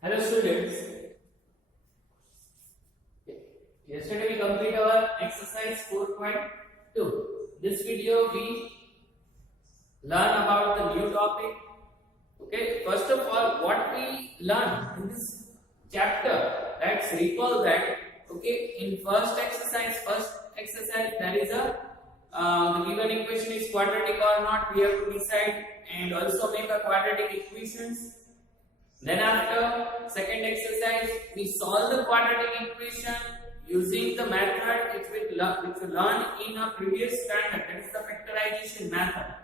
Hello students. Yesterday we complete our exercise 4.2. This video we learn about the new topic. Okay, first of all, what we learn in this chapter, let's recall that. Okay, in first exercise there is a the given equation is quadratic or not. We have to decide and also make a quadratic equations. Then after second exercise, we solve the quadratic equation using the method which we learned in a previous standard, that is the factorization method.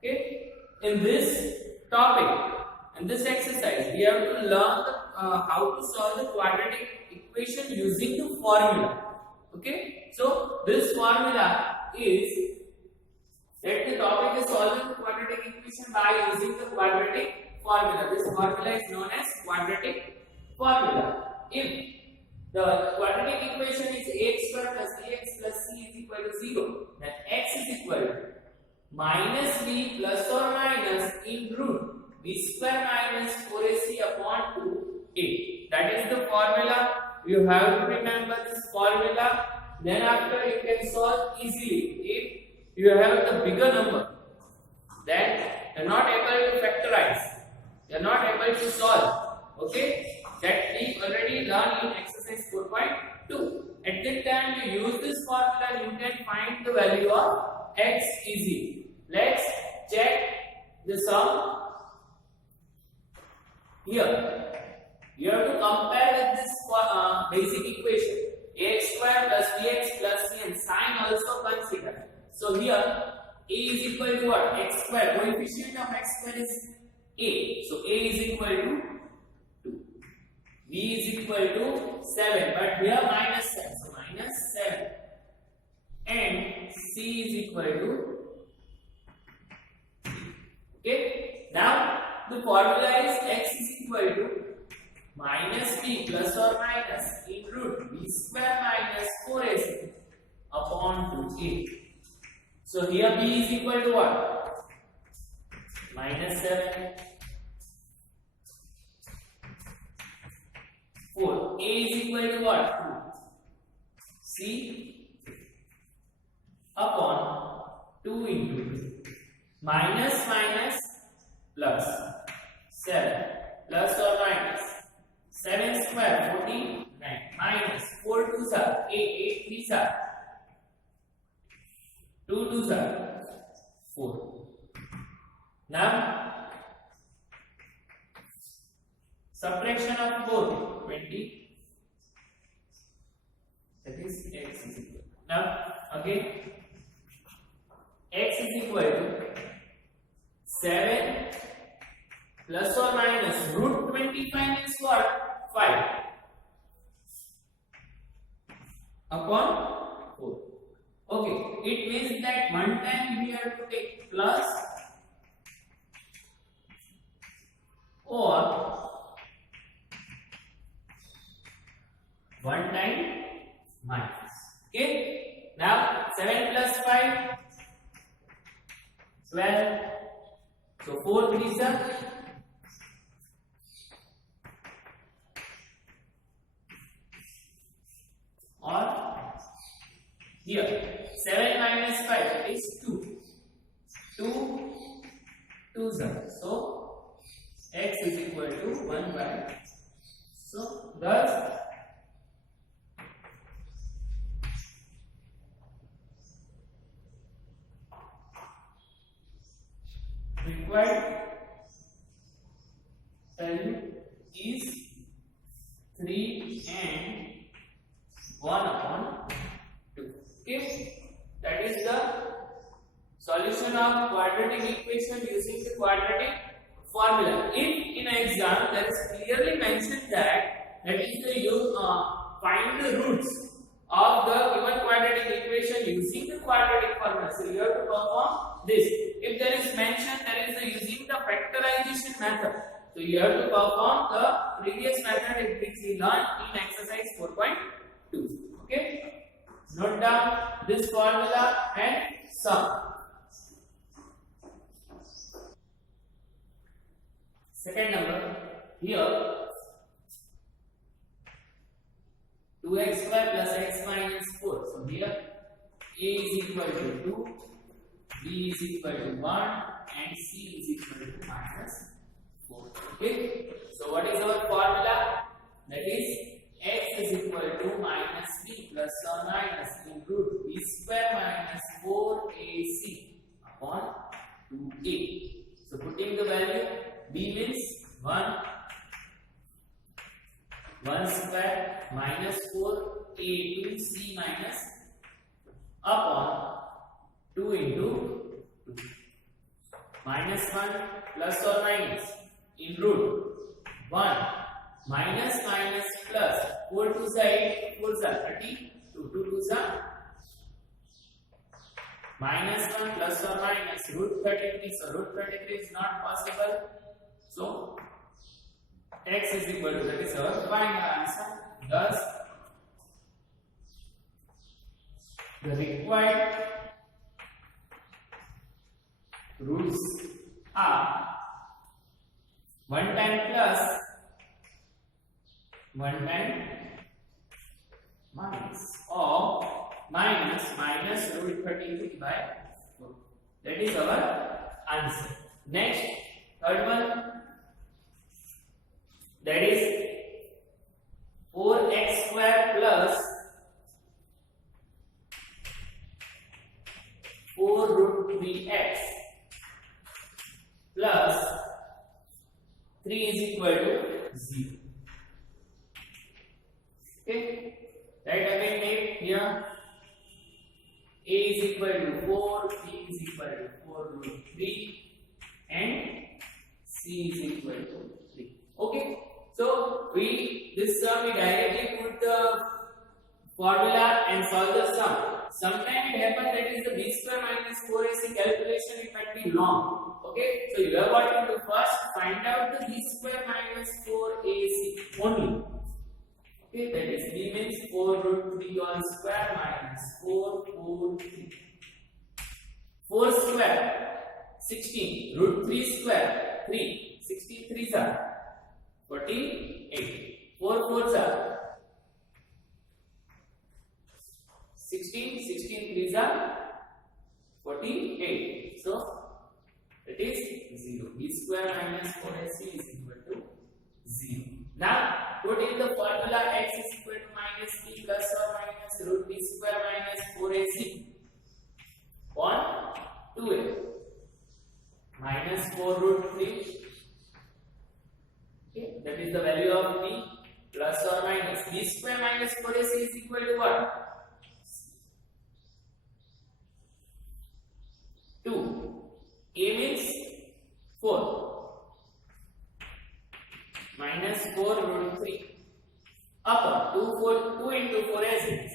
Okay, in this topic, in this exercise, we have to learn how to solve the quadratic equation using the formula. Okay, so this formula is that the topic is solving the quadratic equation by using the quadratic formula. This formula is known as quadratic formula. If the quadratic equation is ax square plus bx plus c is equal to 0, then x is equal to minus b plus or minus in root b square minus 4ac upon 2a. That is the formula. You have to remember this formula. Then after you can solve easily. If you have the bigger number, then you are not able to factorize. You are not able to solve. Okay, that we already learned in exercise 4.2. At that time you use this formula, you can find the value of x easy. Let's check the sum here. You have to compare with this basic equation, ax square plus bx plus c, and sign also consider. So here a is equal to what? X square. Coefficient of x square is a. So a is equal to 2. B is equal to 7. But here minus 7. So minus 7. And C is equal to 3. Okay. Now the formula is x is equal to minus b plus or minus in root b square minus 4ac upon 2a. So here b is equal to what? Minus 7. 4. A is equal to what? 2. C upon 2 into 2. Minus minus plus 7 plus or minus 7 square 49 minus 4 2s are 8 3s are 2 2s are 4. Now subtraction of 4, 20. That is x is equal. Now again x is equal to 7 plus or minus root 25 is what? 5 upon 4. Okay, it means that one time we have to take plus or one time minus. Okay, now 7 plus 5 12. So 4 3s are 7 minus 5 is 2. 2 2s are. So x is equal to 1 by. So thus required value is 3 and 1 upon 2. Okay, that is the solution of quadratic equation using the quadratic formula. If in an exam there is clearly mentioned that is the you find the roots of the given quadratic equation using the quadratic formula. So you have to perform this. If there is mentioned there is the using the factorization method, so you have to perform the previous method which we learned in exercise 4.2. Okay, note down this formula and sum. Second number, here 2x square plus x minus 4. So here a is equal to 2, b is equal to 1 and c is equal to minus 4. Okay. So what is our formula? That is x is equal to minus b plus or minus in root b square minus 4ac upon 2a. So putting the value, b means 1 square minus 4 a into c minus upon 2 into 2. Minus 1 plus or minus in root 1 minus minus plus 4 to the 8, 4 is 30, 2 to the minus 1 plus or minus root 33. So root 33 is not possible. So x is equal to, that is our final answer. Thus the required roots are 1 time plus 1 time minus or minus root 33 by 4. That is our answer. Next, third one, that is 4x square plus 4 root 3x plus 3 is equal to 0. Okay, right again name here. A is equal to 4, B is equal to 4 root 3 and C is equal to 3. Okay, so this sum we directly put the formula and solve the sum. Sometimes it happens that is the b square minus 4ac calculation, it might be long. Okay, so you have got to first find out the b square minus 4ac only. Okay, that is b means 4 root 3 all square minus 4 3. 4 square 16, root 3 square 3, 63 are 48, 4 4s are 16, 16 3s are 48. So it is 0. B square minus 4ac is equal to 0. Now put in the formula x is equal to minus b plus or minus root b square minus 4ac on 2a minus 4 root 3. Okay, that is the value of b plus or minus b square minus 4ac is equal to what? 2. A means 4 minus 4 root 3 upon 2 into 4 as it is.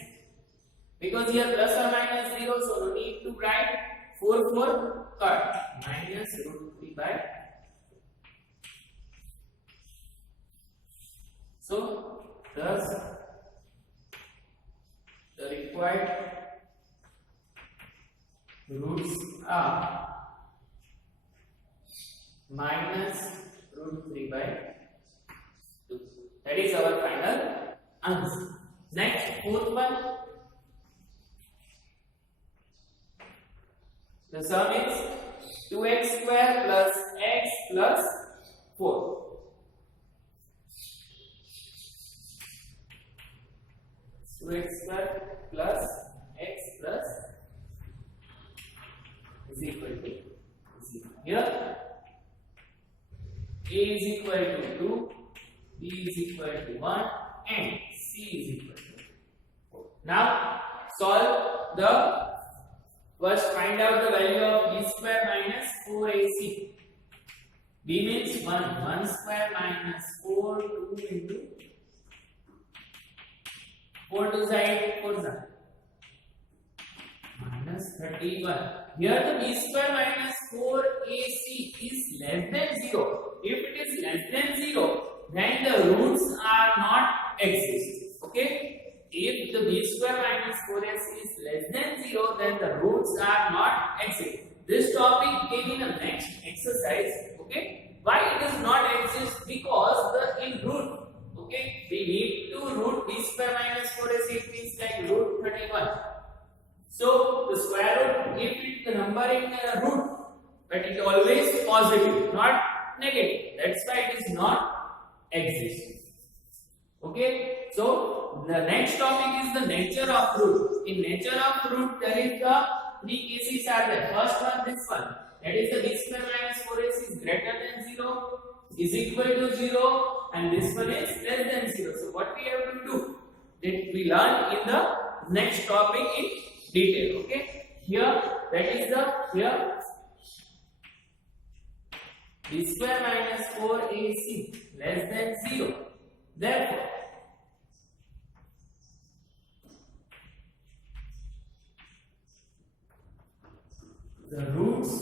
Because here plus or minus 0, so we need to write 4 cut minus root 3 by. So thus the required roots are minus root 3 by 2. That is our final answer. Next, fourth one. The sum is 2x square plus x plus 4. So x square plus x plus is equal to 0. Here a is equal to 2, b is equal to 1 and c is equal to 4. Now solve the first, find out the value of b square minus 4ac. B means 1 square minus 4 2 into 4 to side 4 side minus 31. Here the b square minus 4ac is less than 0. If it is less than 0, then the roots are not exist. Okay? If the b square minus 4ac is less than 0, then the roots are not exist. This topic came in the next exercise. Okay? Why it does not exist? Because the in root. Okay? We need to root b square minus 4ac So the square root, if it the number in root, but it always positive, not negative. That's why it is not exist. Okay. So the next topic is the nature of root. In nature of root, there is the three cases are there. First one, this one. That is the b square minus 4ac is greater than 0, is equal to 0, and this one is less than 0. So what we have to do? That we learn in the next topic in detail. Okay. Here, that is the here b square minus 4ac less than 0. Therefore, the roots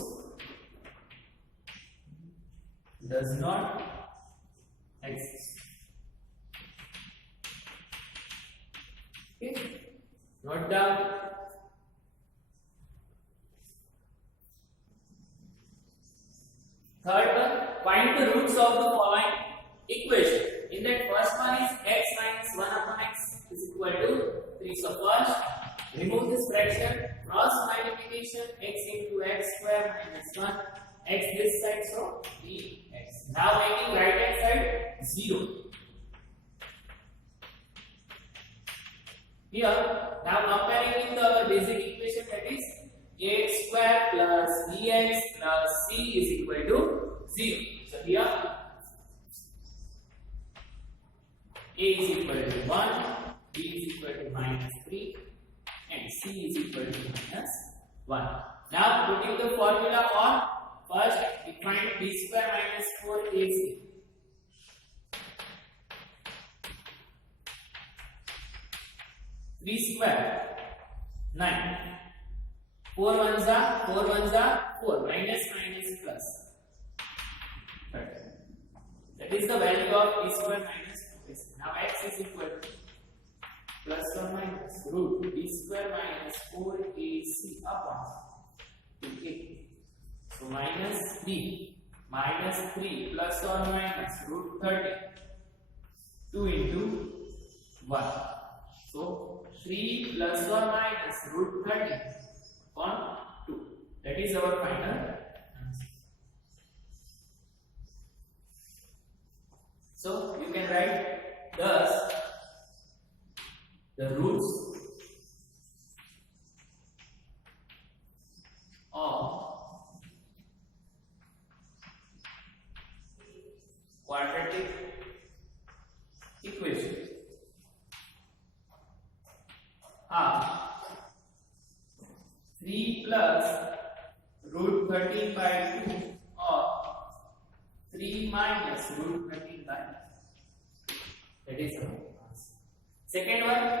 does not exist. Okay. Note down. Third one, find the roots of the following equation. In that first one is x minus 1 upon x is equal to 3. So first, remove this fraction, cross multiplication, x into x square minus 1, x this side, so 3x. Now making right hand side 0. Here, now comparing with the basic equation, that is ax square plus bx plus c is equal to 0. So here a is equal to 1, b is equal to minus 3, and c is equal to minus 1. Now putting the formula on, first we find b square minus 4ac. B square 9. 4 ones are 4, minus minus plus. That is the value of b square minus 4ac. Now x is equal to plus or minus root b square minus 4ac upon 2a. So minus b minus 3 plus or minus root 30. 2 into 1. So 3 plus or minus root 30 upon 2. That is our final answer. So you can write thus the roots of quadratic equation are 3 plus root 13 by 2 or 3 minus root 13 by 2. That is our answer. Second one,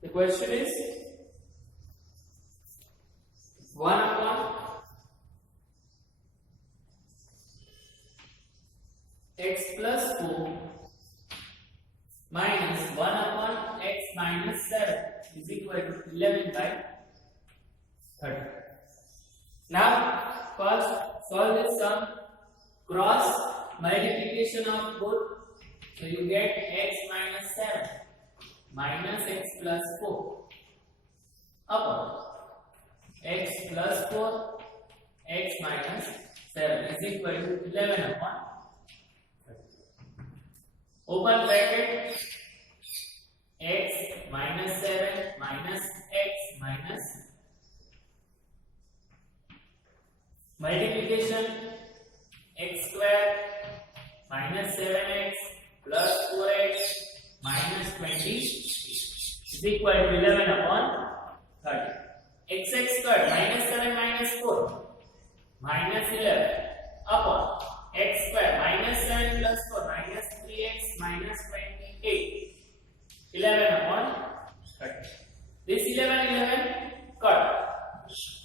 the question is 1 upon x plus 4 minus 1 upon x minus 7 is equal to 11 by 30. Now, first solve this sum, cross multiplication of both, so you get x minus 7 minus x plus 4 upon x plus 4 x minus 7 is equal to 11 upon 30. Open bracket, x minus 7 minus x minus multiplication x square minus 7x plus 4x minus 20 is equal to 11 upon 30. Xx squared minus 7 minus 4 minus 11 upon x square minus 7 plus 4 minus 3x minus 28. 11 upon 30. This 11 cut.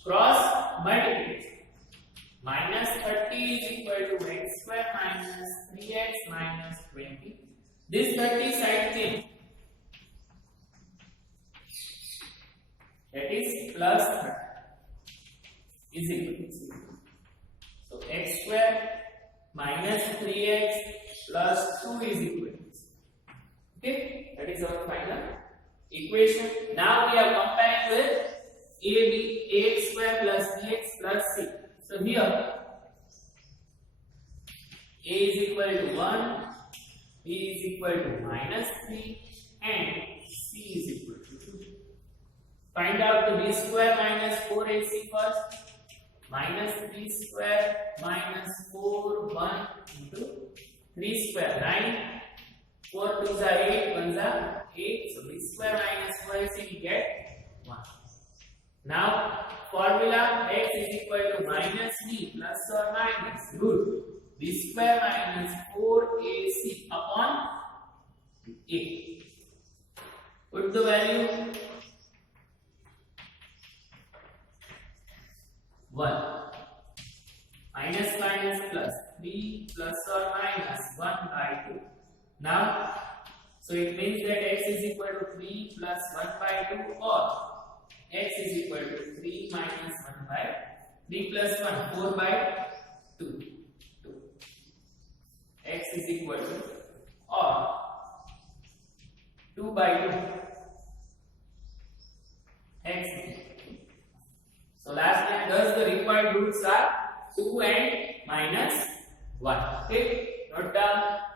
Cross multiplication. Minus 30 is equal to x square minus 3x minus 20. This 30 side thing, that is plus 30, is equal to. So x square minus 3x plus 2 is equal to. Okay, That is our final equation. Now we are comparing with ax square plus bx plus c. So here a is equal to 1, b is equal to -3 and c is equal to 2. Find out the b square minus 4ac first. -3 square minus 4 1 into 3 square 9, 4 2s are 8, 1s are 8. So b square minus 4ac we get 1. Now formula x is equal to minus b plus or minus root b square minus 4ac upon a. Put the value 1. Minus minus plus b plus or minus 1 by 2. Now, so it means that x is equal to 3 plus 1 by 2 or x is equal to 3 minus 1 by 3 plus 1 4 by 2. X is equal to or 2 by 2 x. So last time thus the required roots are 2 and minus 1. Okay, note down.